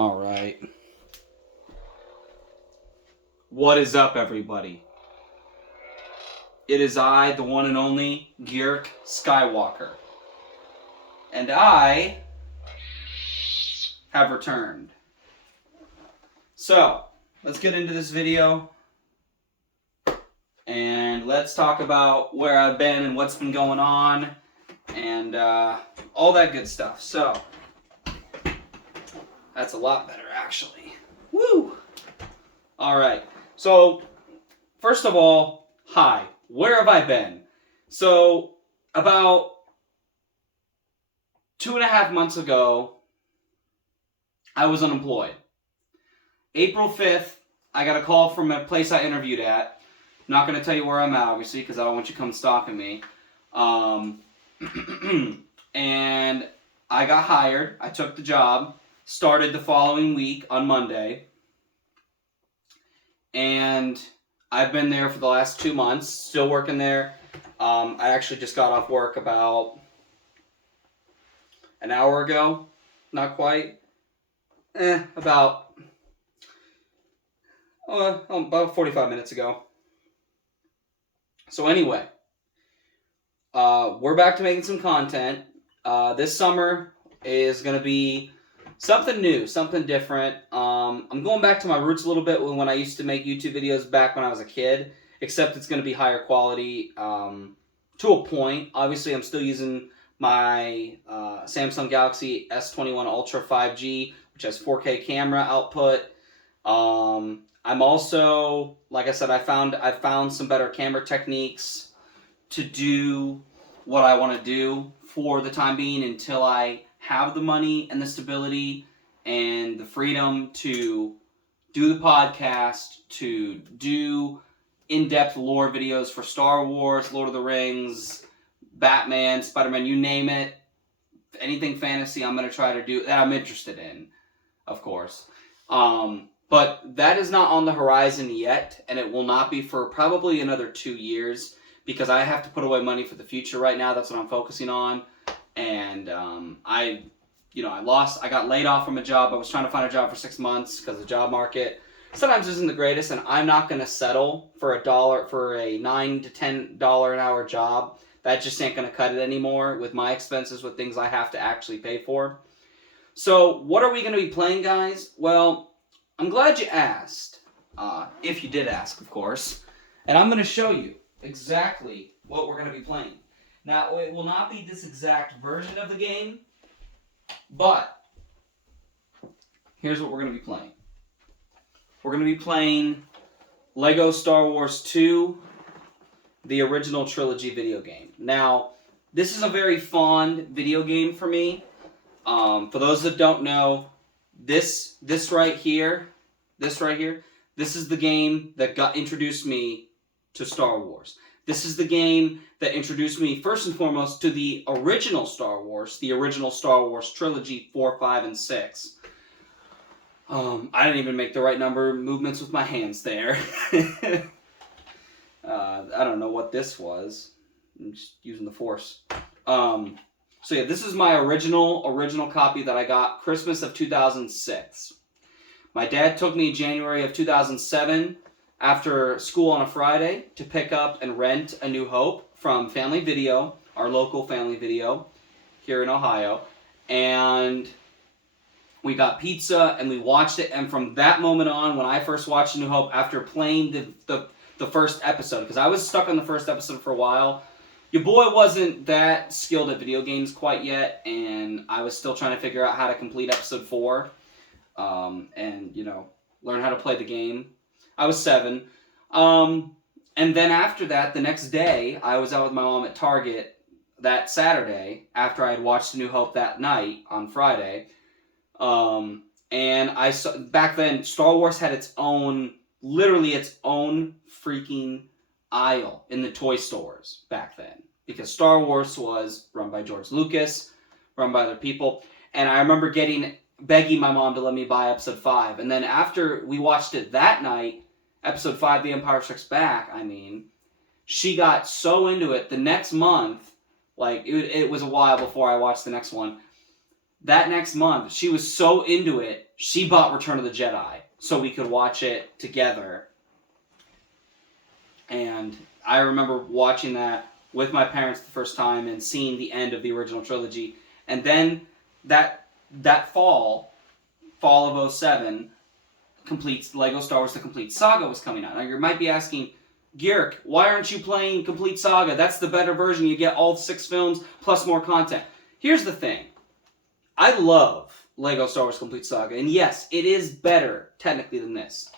All right. What is up, everybody? It is I, the one and only Georg Skywalker. And I have returned. So, let's get into this video. And let's talk about where I've been and what's been going on. And all that good stuff. So, that's a lot better, actually. Woo! Alright. So, first of all, hi. Where have I been? So, about 2.5 months ago, I was unemployed. April 5th, I got a call from a place I interviewed at. I'm not going to tell you where I'm at, obviously, because I don't want you to come stalking me. And I got hired. I took the job. Started the following week on Monday. And I've been there for the last 2 months, still working there. I actually just got off work about an hour ago. Not quite. About 45 minutes ago. So anyway, we're back to making some content. This summer is going to be something new, something different. I'm going back to my roots a little bit when I used to make YouTube videos back when I was a kid, except it's going to be higher quality to a point. Obviously, I'm still using my Samsung Galaxy S21 Ultra 5G, which has 4K camera output. I'm also, like I said, I found some better camera techniques to do what I want to do for the time being until I have the money and the stability and the freedom to do the podcast, to do in-depth lore videos for Star Wars, Lord of the Rings, Batman, Spider-Man, you name it. Anything fantasy I'm going to try to do that I'm interested in, of course. But that is not on the horizon yet, and it will not be for probably another 2 years because I have to put away money for the future right now. That's what I'm focusing on. And I got laid off from a job. I was trying to find a job for 6 months because the job market sometimes isn't the greatest, and I'm not going to settle for a $9 to $10 an hour job. That just ain't going to cut it anymore with my expenses, with things I have to actually pay for. So what are we going to be playing, guys? Well, I'm glad you asked, if you did ask, of course, and I'm going to show you exactly what we're going to be playing. Now, it will not be this exact version of the game, but here's what we're going to be playing. We're going to be playing Lego Star Wars 2, the original trilogy video game. Now, this is a very fond video game for me. For those that don't know, this right here, this is the game that introduced me to Star Wars. This is the game that introduced me, first and foremost, to the original Star Wars trilogy 4, 5, and 6. I didn't even make the right number of movements with my hands there. I don't know what this was. I'm just using the Force. So yeah, this is my original copy that I got Christmas of 2006. My dad took me in January of 2007 after school on a Friday to pick up and rent A New Hope from Family Video, our local Family Video here in Ohio. And we got pizza and we watched it. And from that moment on, when I first watched A New Hope, after playing the first episode, because I was stuck on the first episode for a while, your boy wasn't that skilled at video games quite yet, and I was still trying to figure out how to complete episode 4, and, learn how to play the game. I was 7. And then after that, the next day, I was out with my mom at Target that Saturday, after I had watched A New Hope that night on Friday. And I saw, back then, Star Wars had literally its own freaking aisle in the toy stores back then, because Star Wars was run by George Lucas, run by other people, and I remember begging my mom to let me buy episode 5, and then after we watched it that night, episode 5, The Empire Strikes Back, she got so into it the next month, like, it was a while before I watched the next one, that next month, she was so into it, she bought Return of the Jedi so we could watch it together. And I remember watching that with my parents the first time and seeing the end of the original trilogy. And then that fall of 07, Lego Star Wars The Complete Saga was coming out. Now you might be asking, Garrick, why aren't you playing Complete Saga? That's the better version. You get all 6 films plus more content. Here's the thing. I love Lego Star Wars Complete Saga, and yes, it is better technically than this.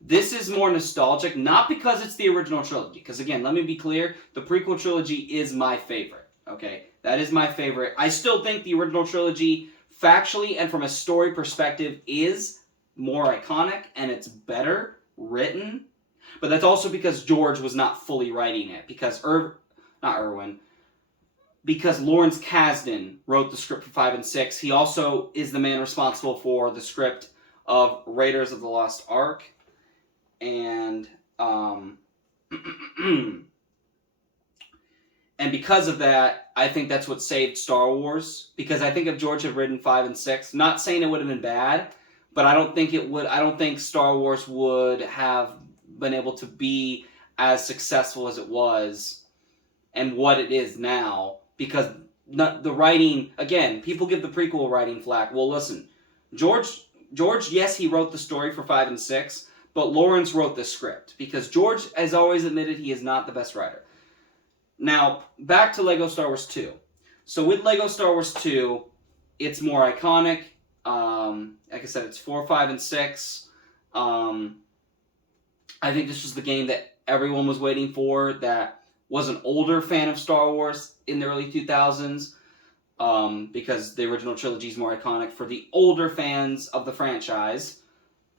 This is more nostalgic, not because it's the original trilogy, because again, let me be clear, the prequel trilogy is my favorite, okay? That is my favorite. I still think the original trilogy, factually and from a story perspective, is more iconic, and it's better written, but that's also because George was not fully writing it, because because Lawrence Kasdan wrote the script for 5 and 6. He also is the man responsible for the script of Raiders of the Lost Ark. And and because of that, I think that's what saved Star Wars. Because I think if George had written 5 and 6, not saying it would have been bad, but I don't think Star Wars would have been able to be as successful as it was and what it is now. Because the writing, again, people give the prequel writing flack. Well, listen, George, yes, he wrote the story for 5 and 6, but Lawrence wrote the script. Because George has always admitted he is not the best writer. Now, back to Lego Star Wars 2. So with Lego Star Wars 2, it's more iconic. Like I said, it's 4, 5, and 6. I think this was the game that everyone was waiting for, that was an older fan of Star Wars in the early 2000s, because the original trilogy is more iconic. For the older fans of the franchise,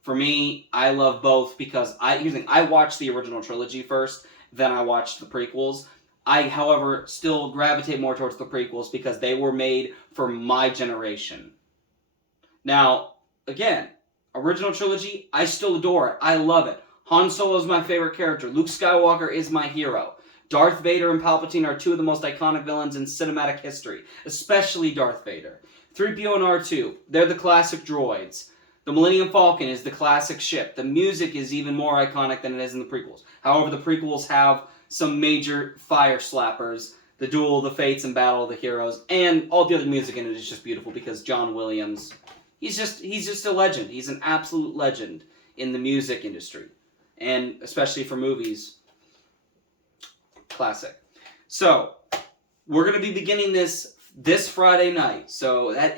for me, I love both because I watched the original trilogy first, then I watched the prequels. I, however, still gravitate more towards the prequels because they were made for my generation. Now, again, original trilogy, I still adore it. I love it. Han Solo is my favorite character. Luke Skywalker is my hero. Darth Vader and Palpatine are 2 of the most iconic villains in cinematic history, especially Darth Vader. 3PO and R2, they're the classic droids. The Millennium Falcon is the classic ship. The music is even more iconic than it is in the prequels. However, the prequels have some major fire slappers. The Duel of the Fates and Battle of the Heroes, and all the other music in it is just beautiful because John Williams, he's just a legend. He's an absolute legend in the music industry, and especially for movies. Classic. So, we're going to be beginning this Friday night. So, that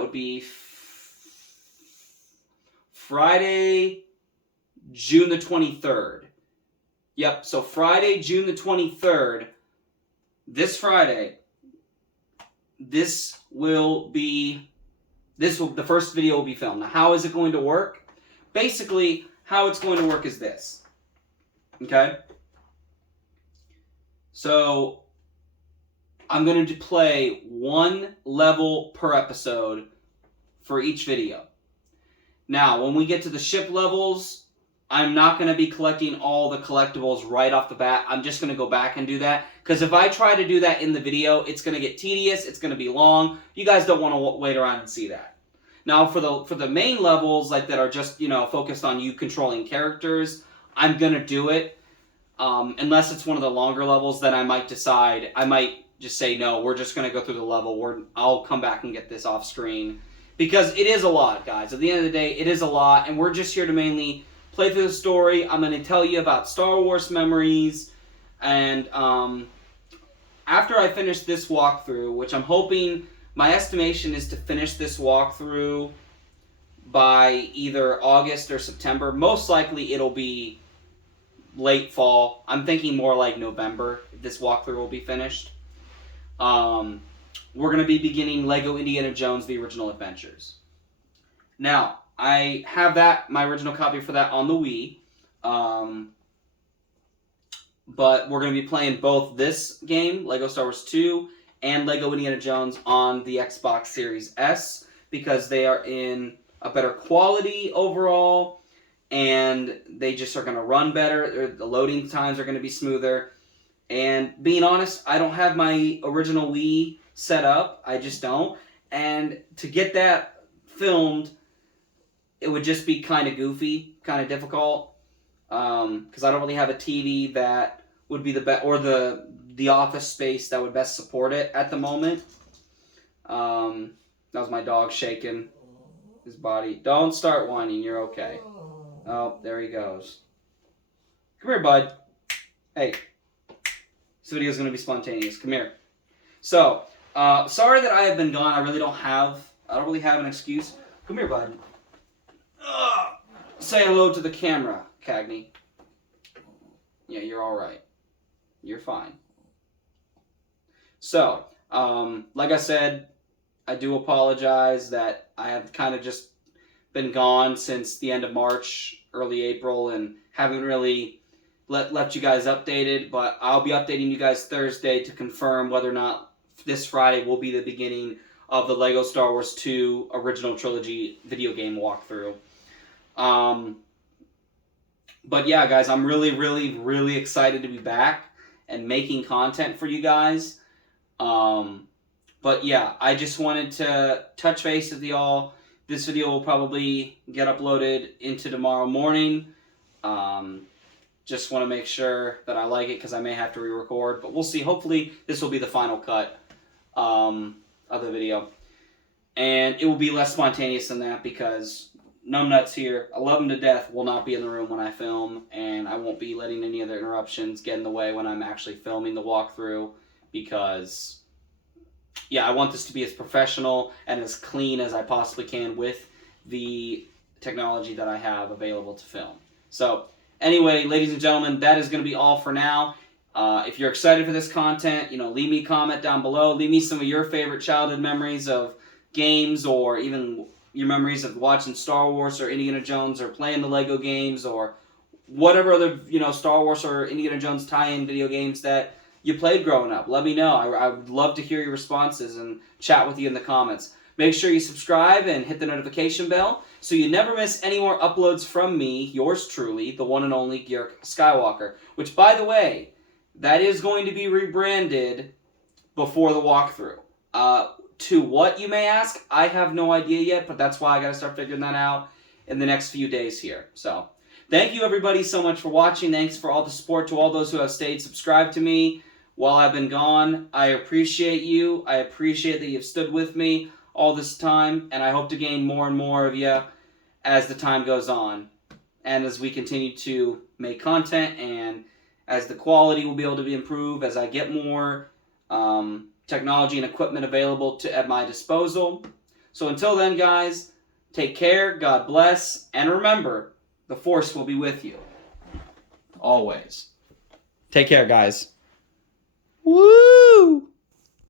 would be Friday, June the 23rd. Yep, so Friday, June the 23rd, this Friday, the first video will be filmed. Now, how is it going to work? Basically, how it's going to work is this. Okay? So, I'm going to play 1 level per episode for each video. Now, when we get to the ship levels, I'm not going to be collecting all the collectibles right off the bat. I'm just going to go back and do that. Because if I try to do that in the video, it's going to get tedious. It's going to be long. You guys don't want to wait around and see that. Now, for the main levels like that are just, focused on you controlling characters, I'm going to do it. Unless it's one of the longer levels, then I might just say, no, we're just going to go through the level. I'll come back and get this off screen. Because it is a lot, guys. At the end of the day, it is a lot. And we're just here to mainly play through the story. I'm going to tell you about Star Wars memories. And after I finish this walkthrough, which I'm hoping, my estimation is to finish this walkthrough by either August or September. Most likely it'll be late fall. I'm thinking more like November. This walkthrough will be finished. We're going to be beginning Lego Indiana Jones: The Original Adventures. Now, I have my original copy for that on the Wii. But we're going to be playing both this game, Lego Star Wars 2, and Lego Indiana Jones on the Xbox Series S, because they are in a better quality overall, and they just are going to run better. The loading times are going to be smoother. And being honest, I don't have my original Wii set up. I just don't. And to get that filmed, it would just be kind of goofy, kind of difficult. Because I don't really have a TV that would be the best, or the office space that would best support it at the moment. That was my dog shaking his body. Don't start whining. You're okay. Oh, there he goes. Come here, bud. Hey. This video is going to be spontaneous. Come here. So, sorry that I have been gone. I don't really have an excuse. Come here, bud. Say hello to the camera, Cagney. Yeah, you're all right. You're fine. So, like I said, I do apologize that I have kind of just been gone since the end of March, early April, and haven't really left you guys updated, but I'll be updating you guys Thursday to confirm whether or not this Friday will be the beginning of the LEGO Star Wars 2 Original Trilogy video game walkthrough. But yeah, guys, I'm really, really, really excited to be back and making content for you guys. But yeah, I just wanted to touch base with y'all. This video will probably get uploaded into tomorrow morning. Just want to make sure that I like it because I may have to re-record, but we'll see. Hopefully, this will be the final cut of the video. And it will be less spontaneous than that because Numbnuts here, I love him to death, will not be in the room when I film, and I won't be letting any other interruptions get in the way when I'm actually filming the walkthrough because, yeah, I want this to be as professional and as clean as I possibly can with the technology that I have available to film. So, anyway, ladies and gentlemen, that is going to be all for now. If you're excited for this content, leave me a comment down below. Leave me some of your favorite childhood memories of games, or even your memories of watching Star Wars or Indiana Jones, or playing the LEGO games, or whatever other Star Wars or Indiana Jones tie-in video games that you played growing up. Let me know. I would love to hear your responses and chat with you in the comments. Make sure you subscribe and hit the notification bell so you never miss any more uploads from me, yours truly, the one and only Georg Skywalker. Which, by the way, that is going to be rebranded before the walkthrough. To what, you may ask? I have no idea yet, but that's why I got to start figuring that out in the next few days here. So, thank you everybody so much for watching. Thanks for all the support to all those who have stayed subscribed to me while I've been gone. I appreciate you. I appreciate that you've stood with me all this time, and I hope to gain more and more of you as the time goes on, and as we continue to make content, and as the quality will be able to be improved, as I get more technology and equipment available at my disposal. So until then, guys, take care, God bless, and remember, the Force will be with you. Always. Take care, guys. Woo!